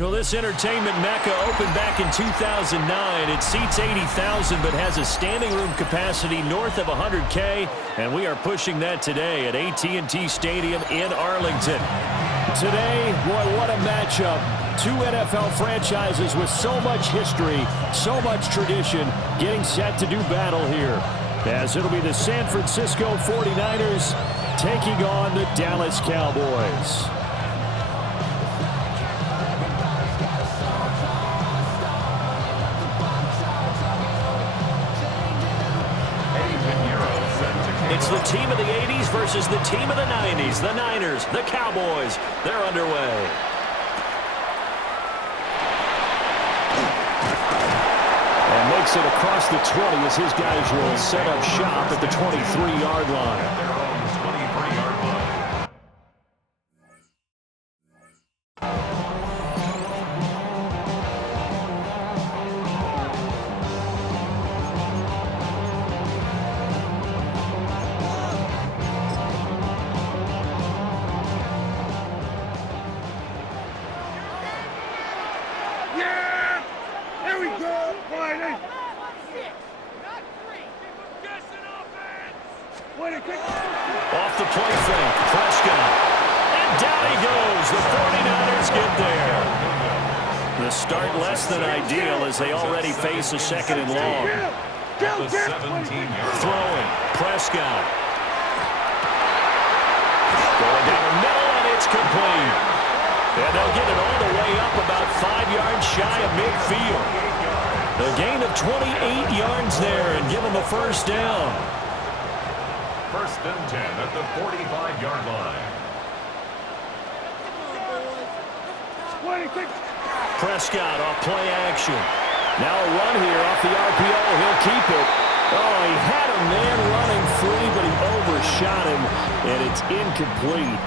Well, this entertainment mecca opened back in 2009. It seats 80,000 but has a standing room capacity north of 100K, and we are pushing that today at AT&T Stadium in Arlington. Today, boy, what a matchup. Two NFL franchises with so much history, so much tradition, getting set to do battle here. As it'll be the San Francisco 49ers taking on the Dallas Cowboys. It's the team of the 80s versus the team of the 90s. The Niners, the Cowboys, they're underway. And makes it across the 20 as his guys will set up shop at the 23-yard line. Off the play fake, Prescott. And down he goes. The 49ers get there. The start less than ideal as they already face a second and long. Throwing, Prescott. Going down the middle, and it's complete. And they'll get it all the way up about 5 yards shy of midfield. A gain of 28 yards there and give them a first down. First and 10 at the 45-yard line. Prescott off play action. Now a run here off the RPO. He'll keep it. Oh, he had a man running free, but he overshot him, and it's incomplete.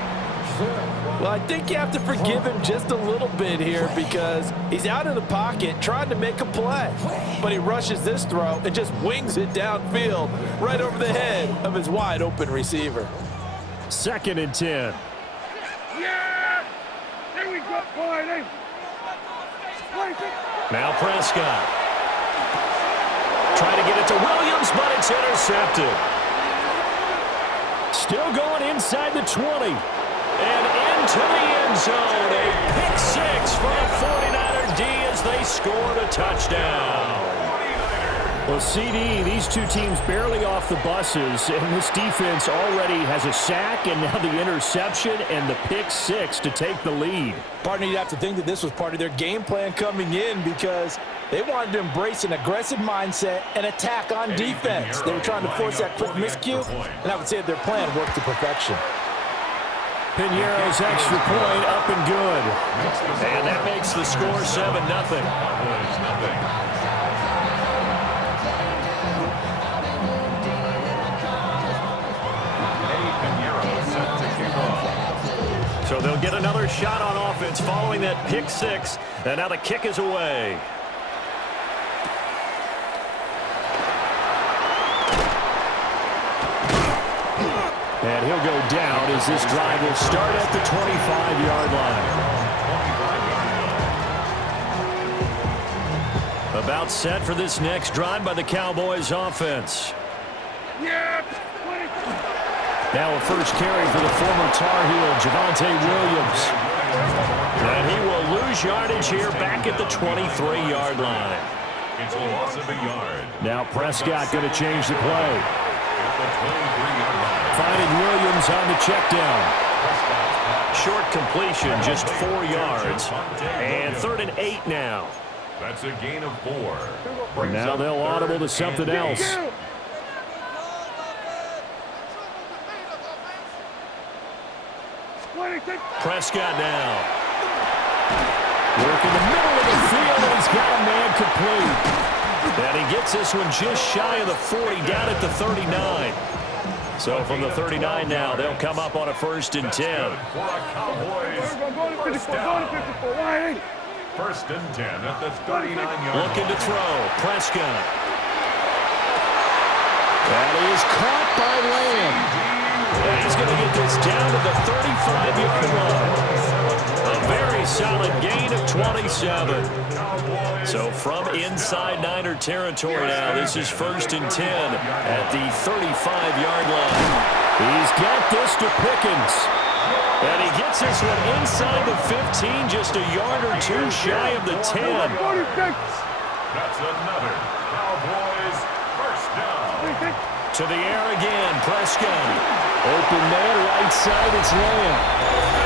Well, I think you have to forgive him just a little bit here because he's out of the pocket trying to make a play. But he rushes this throw and just wings it downfield right over the head of his wide-open receiver. Second and 10. Yeah! There we go. Now Prescott. Trying to get it to Williams, but it's intercepted. Still going inside the 20. And into the end zone, a pick six for the 49er D as they scored a touchdown. Well, CD, these two teams barely off the buses, and this defense already has a sack and now the interception and the pick six to take the lead. Partner, you'd have to think that this was part of their game plan coming in because they wanted to embrace an aggressive mindset and attack on defense. They were trying to force that quick miscue, and I would say that their plan worked to perfection. Piñeiro's extra point up and good. And that makes the score 7-0. So they'll get another shot on offense following that pick six. And now the kick is away. And he'll go down as this drive will start at the 25-yard line. About set for this next drive by the Cowboys offense. Now a first carry for the former Tar Heel, Javonte Williams. And he will lose yardage here back at the 23-yard line. It's a loss of a yard. Now Prescott going to change the play. At the 23-yard line. Finding Williams on the check down. Short completion, just 4 yards. And 3rd and 8 now. That's a gain of 4. Now they'll audible to something else. Prescott now. Work in the middle of the field, and he's got a man complete. And he gets this one just shy of the 40, down at the 39. So from the 39 now, they'll come up on a 1st and 10. For a Cowboys first down. 1st and 10 at the 39-yard line. Looking to throw. Prescott. That is caught by Lamb. And he's going to get this down to the 35-yard line. A very solid gain of 27. So from inside Niner territory now, this is 1st and 10 at the 35-yard line. He's got this to Pickens. And he gets this one inside the 15, just a yard or two shy of the 10. That's another Cowboys first down. To the air again, Prescott. Open man, right side, it's Lamb.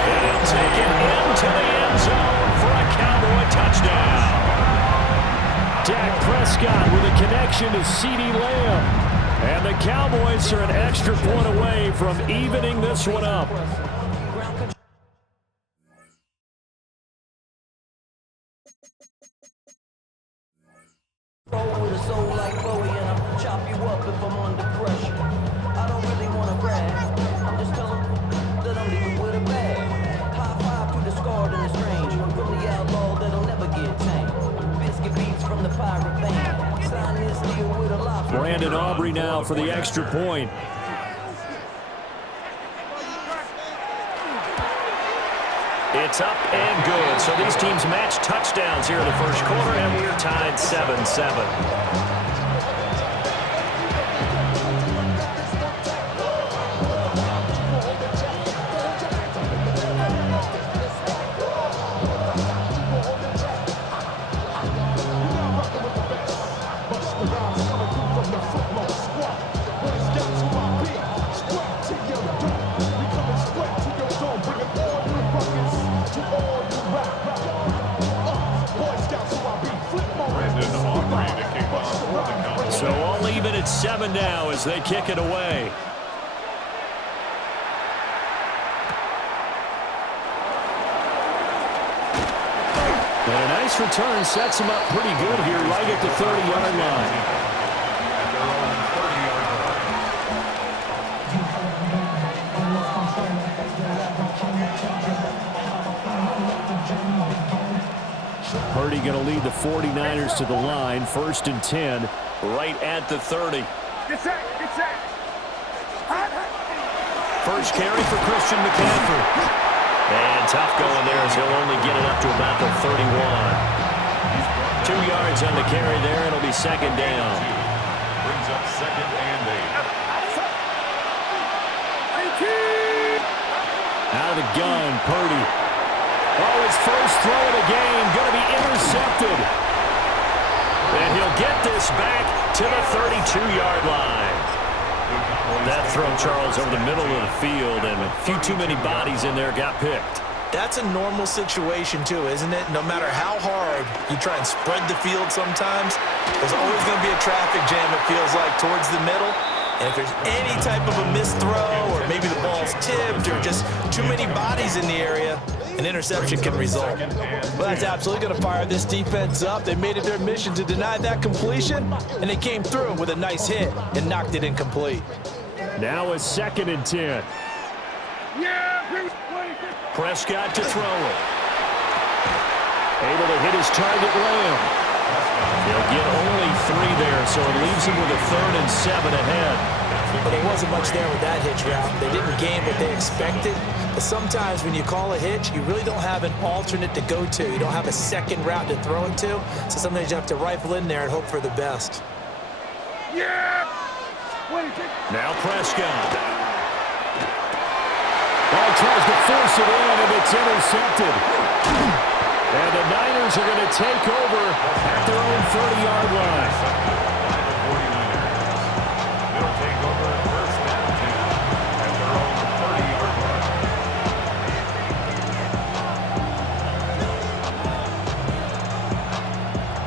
And he'll take it into the end zone for a Cowboy touchdown. Dak Prescott with a connection to CeeDee Lamb. And the Cowboys are an extra point away from evening this one up. With a soul like Bowie and I'll chop you up if I'm under pressure. I don't really want to brag. I'm just telling that I'm leaving with a bag. High five to the scarred and the strange. From the outlaw that'll never get tamed. Biscuit beats from the pirate band. Sign this deal with a lobster. Brandon Aubrey now for the extra point. It's up and good. So these teams match touchdowns here in the first quarter, and we're tied 7-7. So all even at 7 now as they kick it away. And a nice return sets him up pretty good here right at the 30-yard line. Purdy going to lead the 49ers to the line. 1st and 10, right at the 30. First carry for Christian McCaffrey. And tough going there as he'll only get it up to about the 31. 2 yards on the carry there. It'll be 2nd down. Brings up 2nd and 8. Out of the gun, Purdy. Oh, his first throw of the game, going to be intercepted. And he'll get this back to the 32-yard line. That throw, Charles, over the middle of the field, and a few too many bodies in there got picked. That's a normal situation, too, isn't it? No matter how hard you try and spread the field sometimes, there's always going to be a traffic jam, it feels like, towards the middle. And if there's any type of a missed throw, or maybe the ball's tipped, or just too many bodies in the area, an interception can result. Well, that's absolutely going to fire this defense up. They made it their mission to deny that completion, and they came through with a nice hit and knocked it incomplete. Now a 2nd and 10. Prescott to throw it. Able to hit his target, Lamb. He'll get only 3 there, so it leaves him with a 3rd and 7 ahead. But there wasn't much there with that hitch route. They didn't gain what they expected. But sometimes when you call a hitch, you really don't have an alternate to go to. You don't have a second route to throw it to. So sometimes you have to rifle in there and hope for the best. Now Prescott. Ball tries to force it in, and it's intercepted. And the Niners are going to take over at their own 30-yard line. They'll take over 1st and 10 at their own 30-yard line.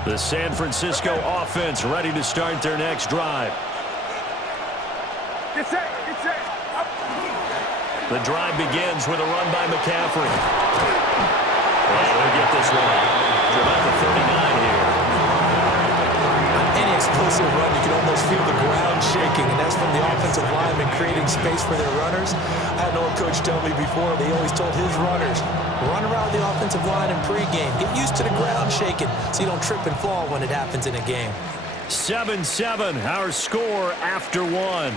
The San Francisco offense ready to start their next drive. The drive begins with a run by McCaffrey. And we'll get this one to about the 39 here. On any explosive run, you can almost feel the ground shaking, and that's from the offensive linemen creating space for their runners. I had an old coach tell me before, they always told his runners, run around the offensive line in pregame. Get used to the ground shaking so you don't trip and fall when it happens in a game. 7-7, our score after 1.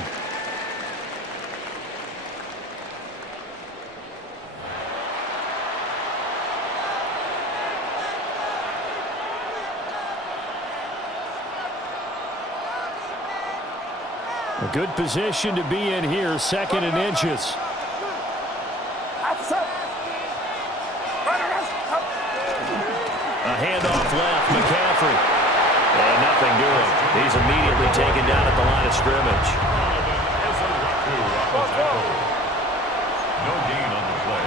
A good position to be in here, 2nd and inches. A handoff left, McCaffrey. And nothing doing. He's immediately taken down at the line of scrimmage. No gain on the play.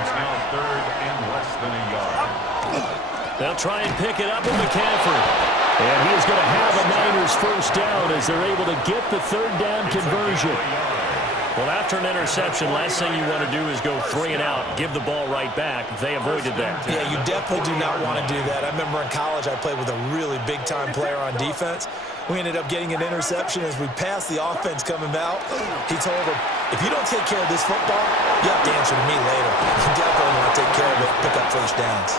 It's now 3rd and less than a yard. They'll try and pick it up with McCaffrey. And he is going to have a Niners first down as they're able to get the 3rd down conversion. Well, after an interception, last thing you want to do is go 3 and out, give the ball right back. They avoided that. Yeah, you definitely do not want to do that. I remember in college I played with a really big-time player on defense. We ended up getting an interception as we passed the offense coming out. He told him, if you don't take care of this football, you have to answer to me later. You definitely want to take care of it, pick up first downs.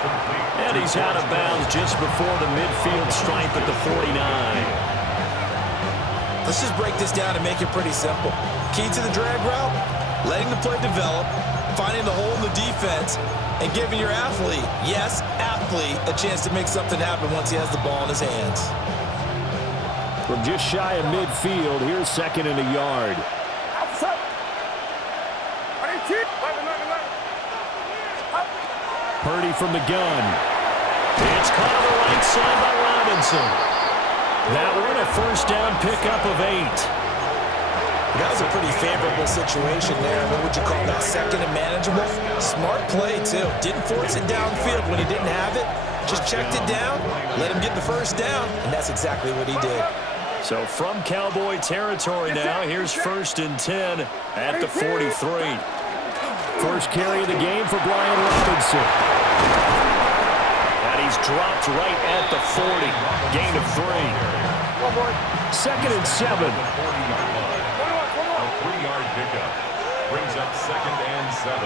And he's out of bounds just before the midfield stripe at the 49. Let's just break this down and make it pretty simple. Key to the drag route, letting the play develop, finding the hole in the defense, and giving your athlete, yes, athlete, a chance to make something happen once he has the ball in his hands. From just shy of midfield, here's 2nd and a yard. Purdy from the gun. It's caught on the right side by Robinson. That one a first down pickup of 8. That was a pretty favorable situation there. What would you call that? 2nd and manageable? Smart play, too. Didn't force it downfield when he didn't have it. Just checked it down, let him get the first down, and that's exactly what he did. So from Cowboy territory now, here's 1st and 10 at the 43. First carry of the game for Brian Robinson. And he's dropped right at the 40. Gain of 3. 2nd and 7. A 3-yard pickup brings up 2nd and 7.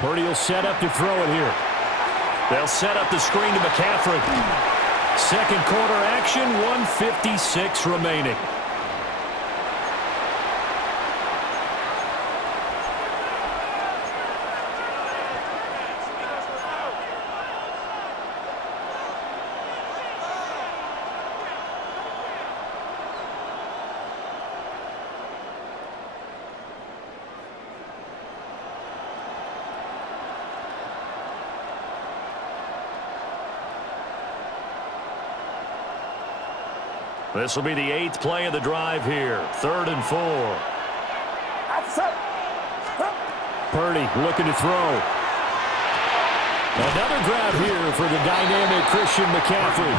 Purdy will set up to throw it here. They'll set up the screen to McCaffrey. 2nd quarter action, 1:56 remaining. This will be the 8th play of the drive here. 3rd and 4. Purdy looking to throw. Another grab here for the dynamic Christian McCaffrey.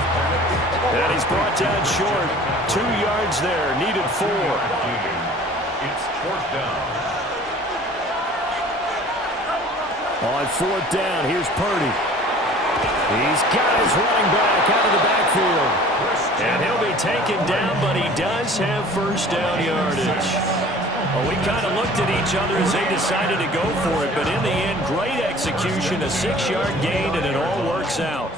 And he's brought down short. 2 yards there. Needed 4. It's 4th down. On 4th down, here's Purdy. He's got his running back out of the backfield. And he'll be taken down, but he does have first down yardage. Well, we kind of looked at each other as they decided to go for it, but in the end, great execution, a 6-yard gain, and it all works out.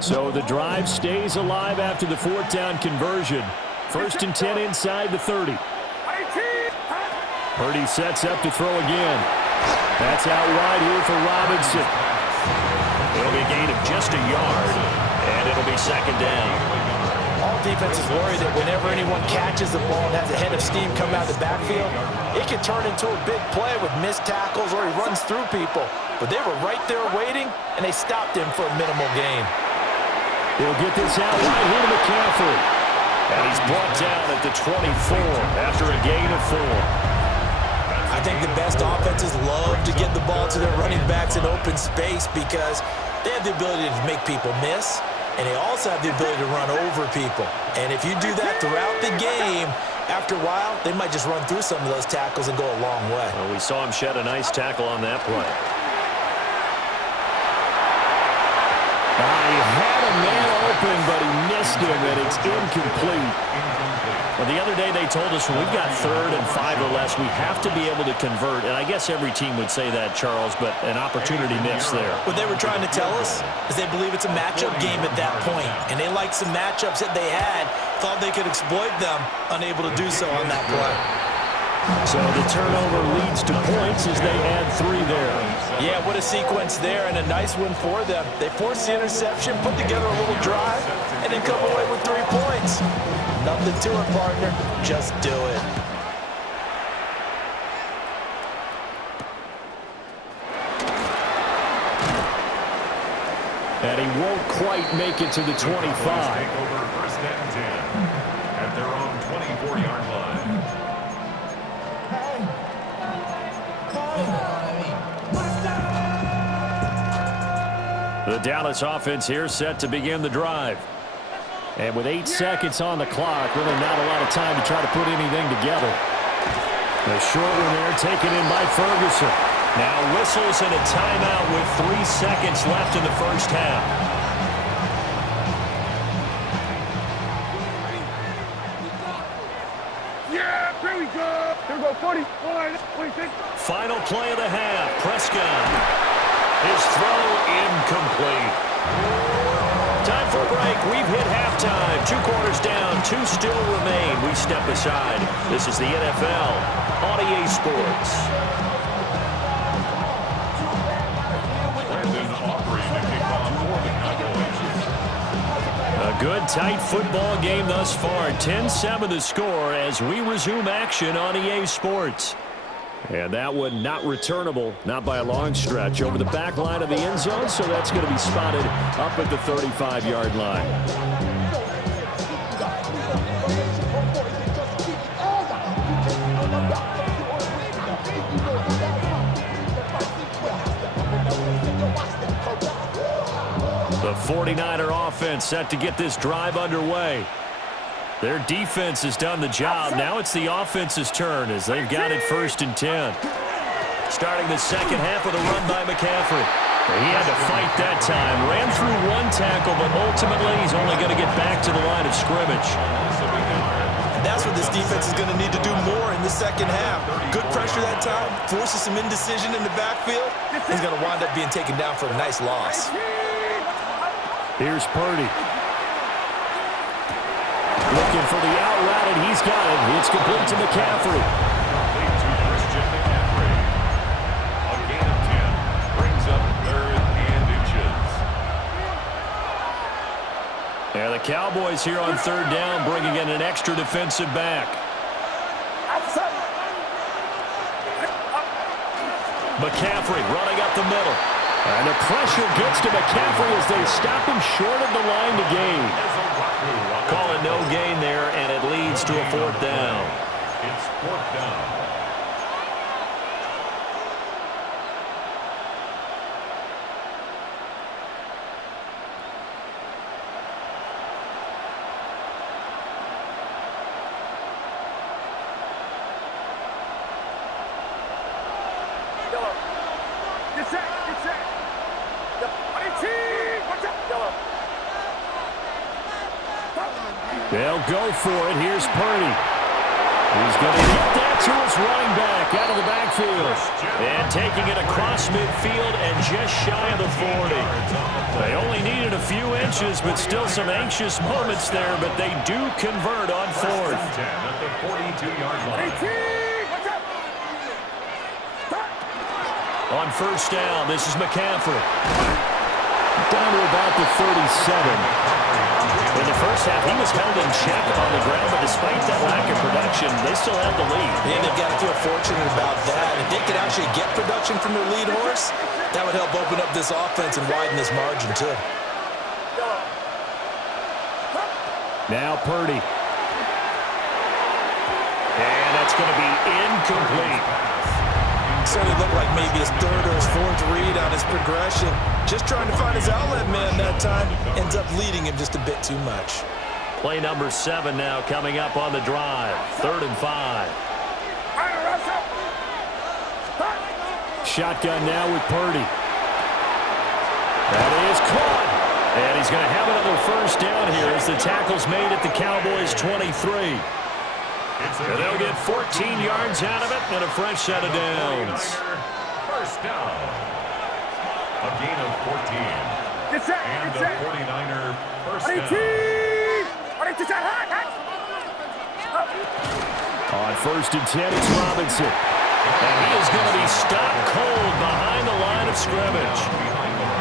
So the drive stays alive after the 4th down conversion. 1st and 10 inside the 30. Purdy sets up to throw again. That's out wide here for Robinson. It'll be a gain of just a yard, and it'll be 2nd down. All defenses worry that whenever anyone catches the ball and has a head of steam come out of the backfield, it can turn into a big play with missed tackles or he runs through people. But they were right there waiting, and they stopped him for a minimal gain. He'll get this out right here to McCaffrey. And he's brought down at the 24 after a gain of 4. I think the best offenses love to get the ball to their running backs in open space because they have the ability to make people miss, and they also have the ability to run over people. And if you do that throughout the game, after a while, they might just run through some of those tackles and go a long way. Well, we saw him shed a nice tackle on that play. He had a man open, but he missed him, and it's incomplete. Well, the other day they told us when we've got 3rd and 5 or less, we have to be able to convert. And I guess every team would say that, Charles, but an opportunity missed there. What they were trying to tell us is they believe it's a matchup game at that point. And they liked some matchups that they had, thought they could exploit them, unable to do so on that play. So the turnover leads to points as they add 3 there. Yeah, what a sequence there, and a nice one for them. They forced the interception, put together a little drive, and then come away with 3 points. Nothing to it, partner. Just do it. And he won't quite make it to the 25. Take over 1st and 10 at their own 24-yard line. The Dallas offense here set to begin the drive. And with 8 seconds on the clock, really not a lot of time to try to put anything together. The short one there taken in by Ferguson. Now whistles and a timeout with 3 seconds left in the first half. Yeah, here we go. Here we go, 40, 26. Final play of the half. Prescott. His throw incomplete. Time for a break. We've hit halftime. 2 quarters down. 2 still remain. We step aside. This is the NFL on EA Sports. A good, tight football game thus far. 10-7 the score as we resume action on EA Sports. And that one not returnable, not by a long stretch, over the back line of the end zone, so that's going to be spotted up at the 35-yard line. The 49er offense set to get this drive underway. Their defense has done the job. Now it's the offense's turn as they've got it 1st and 10. Starting the second half with a run by McCaffrey. He had to fight that time. Ran through 1 tackle, but ultimately he's only going to get back to the line of scrimmage. And that's what this defense is going to need to do more in the second half. Good pressure that time. Forces some indecision in the backfield. He's going to wind up being taken down for a nice loss. Here's Purdy. Looking for the out route, and he's got it. It's complete to McCaffrey. Complete to Christian McCaffrey. A gain of 10 brings up 3rd and inches. And the Cowboys here on 3rd down, bringing in an extra defensive back. McCaffrey running up the middle. And the pressure gets to McCaffrey as they stop him short of the line to gain. Call it no gain there, and it leads to a 4th down. It's 4th down. They'll go for it. Here's Purdy. He's going to get that to his running back out of the backfield. And taking it across midfield and just shy of the 40. They only needed a few inches, but still some anxious moments there, but they do convert on 4th. 10 at the 42-yard line. On 1st down, this is McCaffrey. Down to about the 37. In the first half, he was held in check on the ground, but despite that lack of production, they still have the lead. Yeah, they've got to feel fortunate about that. If they could actually get production from their lead horse, that would help open up this offense and widen this margin, too. Now Purdy. And that's going to be incomplete. Certainly looked like maybe his 3rd or his 4th read on his progression. Just trying to find his outlet man that time. Ends up leading him just a bit too much. Play number 7 now coming up on the drive. 3rd and 5. Shotgun now with Purdy. That is caught. And he's going to have another first down here as the tackle's made at the Cowboys' 23. And they'll get 14 yards out of it and a fresh set of downs. First down. A gain of 14. And the 49er first down. On first and 10, it's Robinson. And he is going to be stopped cold behind the line of scrimmage.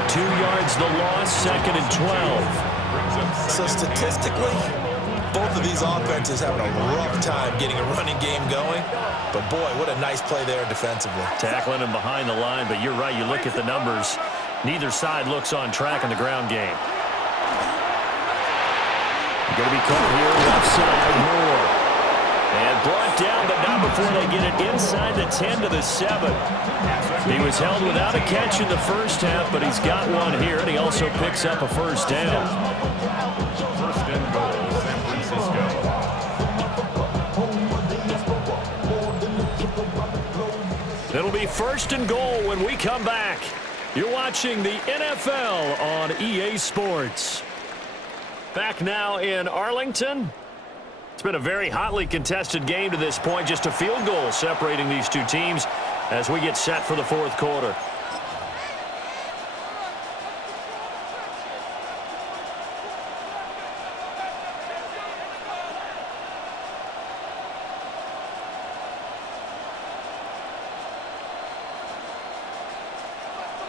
2 yards the loss, second and 12. So statistically, both of these offenses having a rough time getting a running game going. But boy, what a nice play there defensively. Tackling him behind the line, but you're right, you look at the numbers. Neither side looks on track in the ground game. Going to be caught here, left side, Moore. And brought down, but not before they get it inside the 10 to the 7. He was held without a catch in the first half, but he's got one here, and he also picks up a first down. First and goal, San Francisco. It'll be first and goal when we come back. You're watching the NFL on EA Sports. Back now in Arlington. It's been a very hotly contested game to this point. Just a field goal separating these two teams as we get set for the fourth quarter.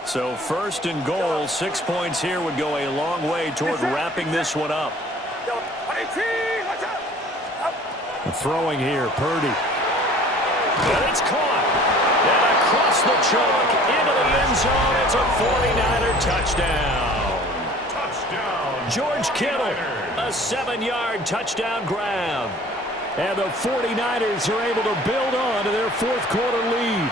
So first and goal, 6 points here would go a long way toward wrapping this one up. Throwing here, Purdy. And it's caught. And across the chalk into the end zone. It's a 49er touchdown. George Kittle, a 7-yard touchdown grab. And the 49ers are able to build on to their fourth quarter lead.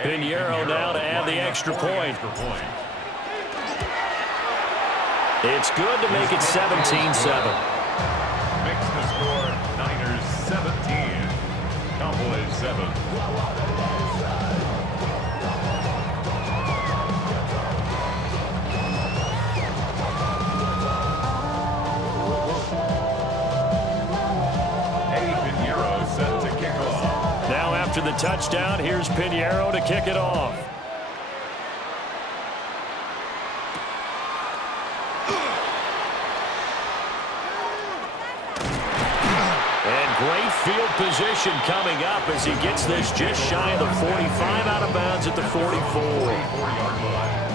Pinheiro now to add the extra point. It's good to make it 17-7. Makes the score Niners 17, Cowboys 7. After the touchdown, here's Pinheiro to kick it off. And great field position coming up as he gets this just shy of the 45, out of bounds at the 44.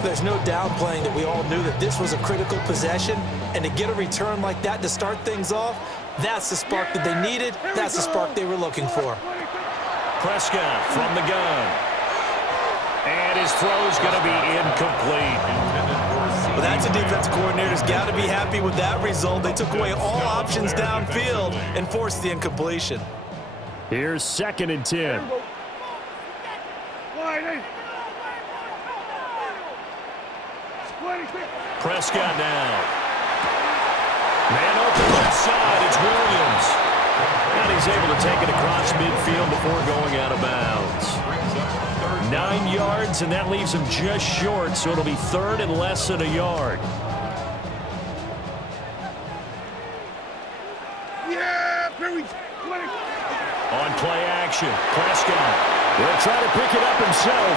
There's no downplaying that we all knew that this was a critical possession, and to get a return like that to start things off, that's the spark that they needed. That's the spark they were looking for. Prescott from the gun. And his throw's going to be incomplete. Well, that's a defensive coordinator's got to be happy with that result. They took away all options downfield and forced the incompletion. Here's second and 10. Prescott now. Man open left side. It's Williams. And he's able to take it across midfield before going out of bounds. 9 yards, and that leaves him just short, so it'll be third and less than a yard. On play action, Prescott will try to pick it up himself.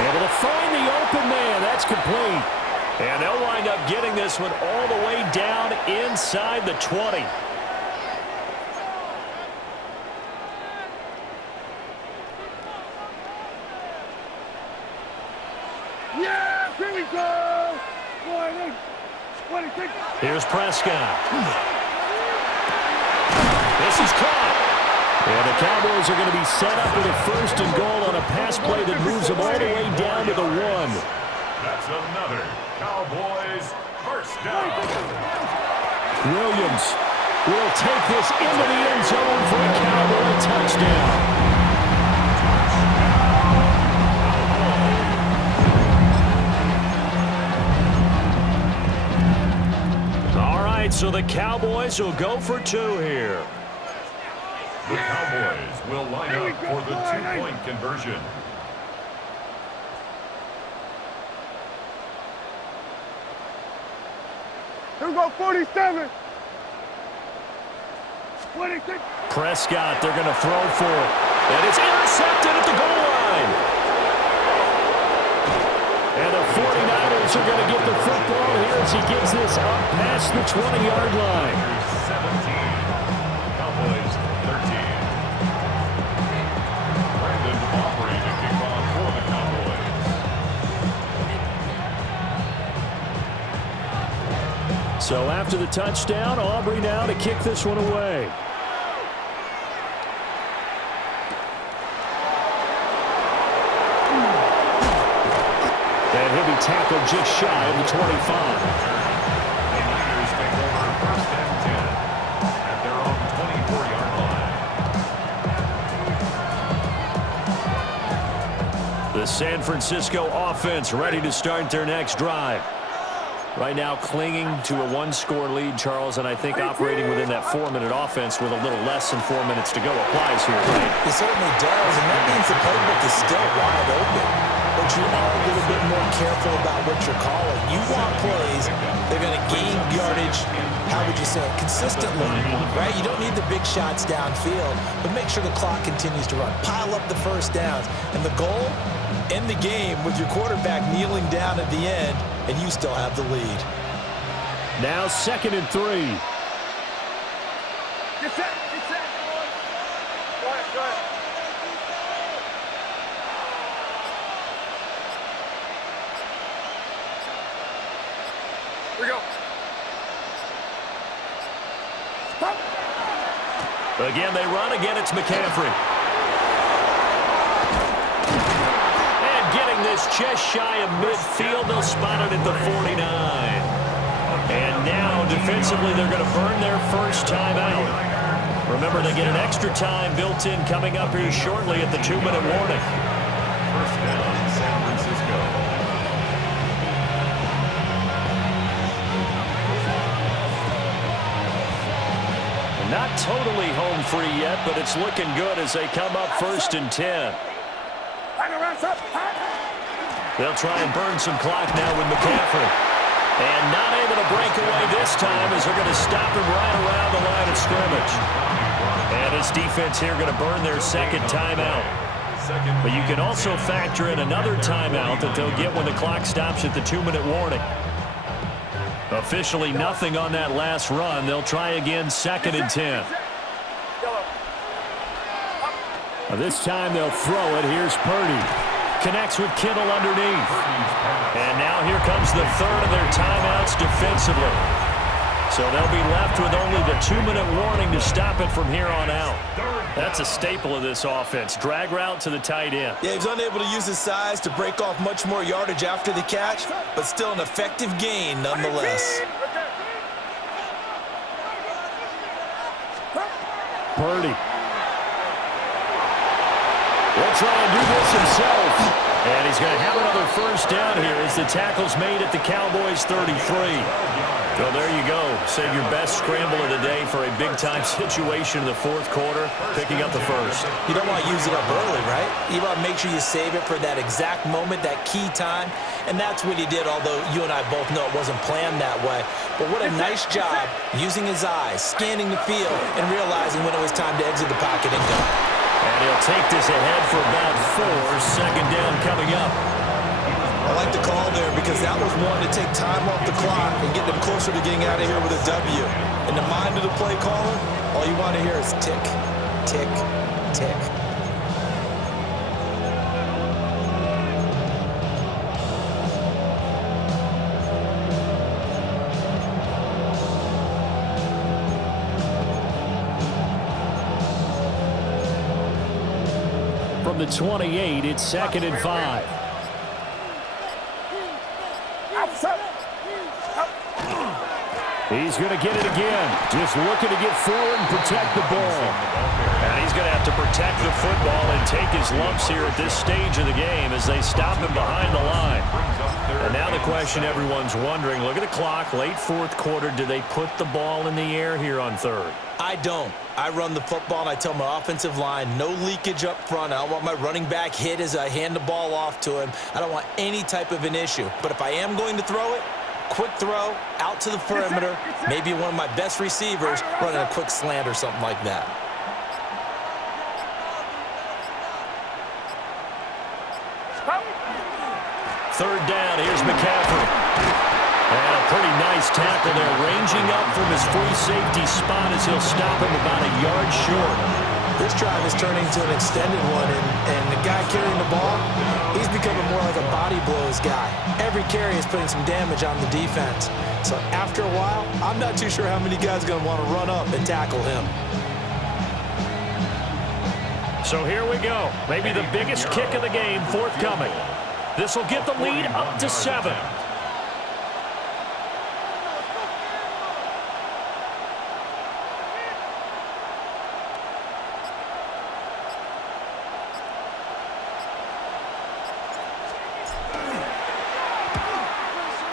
Able to find the open man. That's complete. And they'll wind up getting this one all the way down inside the 20. Here's Prescott. This is caught. And the Cowboys are going to be set up with a first and goal on a pass play that moves them all the way down to the 1. That's another Cowboys first down. Williams will take this into the end zone for a Cowboy touchdown. So the Cowboys will go for two here. The Cowboys will line up for the two-point conversion. Here we go, 47. 26. Prescott, they're going to throw for it. And it's intercepted at the goal line. And the 49ers are going to get the football here as he gives this up past the 20-yard line. 17. Cowboys 13. Brandon Aubrey to kick off for the Cowboys. So after the touchdown, Aubrey now to kick this one away. And he'll be tackled just shy of the 25. The Niners take over first and 10 at their own 24-yard line. The San Francisco offense ready to start their next drive. Right now clinging to a one-score lead, Charles, and I think operating within that 4-minute offense with a little less than 4 minutes to go applies here, right? It certainly does, and that means the playbook is still wide open. But you are a little bit more careful about what you're calling. You want plays they're going to gain yardage, how would you say it, consistently, right? You don't need the big shots downfield, but make sure the clock continues to run. Pile up the first downs. And the goal, end the game with your quarterback kneeling down at the end, and you still have the lead. Now 2nd and 3. Get set. Go ahead. Here we go. Stop. Again, they run. Again, it's McCaffrey. And getting this just shy of midfield. They'll spot it at the 49. And now, defensively, they're going to burn their first time out. Remember, they get an extra time built in coming up here shortly at the 2-minute warning. First down, San Francisco. Not totally home free yet, but it's looking good as they come up 1st and 10. They'll try and burn some clock now with McCaffrey. And not able to break away this time as they're going to stop him right around the line of scrimmage. And this defense here going to burn their second timeout. But you can also factor in another timeout that they'll get when the clock stops at the 2-minute warning. Officially nothing on that last run. They'll try again 2nd and 10. This time they'll throw it. Here's Purdy. Connects with Kittle underneath. And now here comes the third of their timeouts defensively. So they'll be left with only the 2-minute warning to stop it from here on out. That's a staple of this offense. Drag route to the tight end. Yeah, he's unable to use his size to break off much more yardage after the catch, but still an effective gain nonetheless. Purdy. He'll try and do this himself. And he's going to have another first down here as the tackle's made at the Cowboys 33. So there you go. Save your best scramble of the day for a big-time situation in the 4th quarter, picking up the first. You don't want to use it up early, right? You want to make sure you save it for that exact moment, that key time. And that's what he did, although you and I both know it wasn't planned that way. But what a nice job using his eyes, scanning the field, and realizing when it was time to exit the pocket and go. And he'll take this ahead for about 4. 2nd down coming up. I like the call there because that was one to take time off the clock and get them closer to getting out of here with a W. In the mind of the play caller, all you want to hear is tick, tick, tick. From the 28, it's 2nd and 5. He's going to get it again. Just looking to get forward and protect the ball. And he's going to have to protect the football and take his lumps here at this stage of the game as they stop him behind the line. And now the question everyone's wondering, look at the clock, late fourth quarter, do they put the ball in the air here on third? I don't. I run the football, and I tell my offensive line, no leakage up front. I don't want my running back hit as I hand the ball off to him. I don't want any type of an issue. But if I am going to throw it, quick throw, out to the perimeter, maybe one of my best receivers running a quick slant or something like that. Third down, here's McCaffrey. And a pretty nice tackle there, ranging up from his free safety spot as he'll stop him about a yard short. This drive is turning into an extended one, and the guy carrying the ball, he's becoming more like a body blows guy. Every carry is putting some damage on the defense. So after a while, I'm not too sure how many guys are going to want to run up and tackle him. So here we go. Maybe the biggest kick of the game forthcoming. This will get the lead up to 7.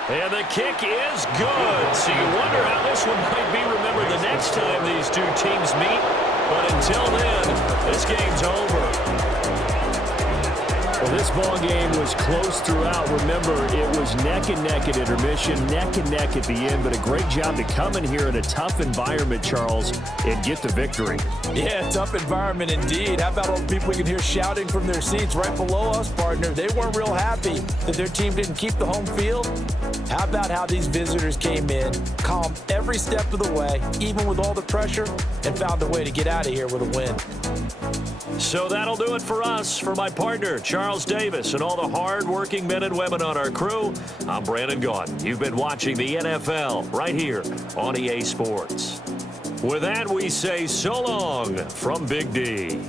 And the kick is good. So you wonder how this one might be remembered the next time these two teams meet. But until then, this game's over. Well, this ball game was close throughout. Remember, it was neck and neck at intermission, neck and neck at the end, but a great job to come in here in a tough environment, Charles, and get the victory. Yeah, tough environment indeed. How about all the people we can hear shouting from their seats right below us, partner? They weren't real happy that their team didn't keep the home field. How about how these visitors came in, calm every step of the way, even with all the pressure, and found a way to get out of here with a win. So that'll do it for us. For my partner, Charles Davis, and all the hard-working men and women on our crew, I'm Brandon Gaudin. You've been watching the NFL right here on EA Sports. With that, we say so long from Big D.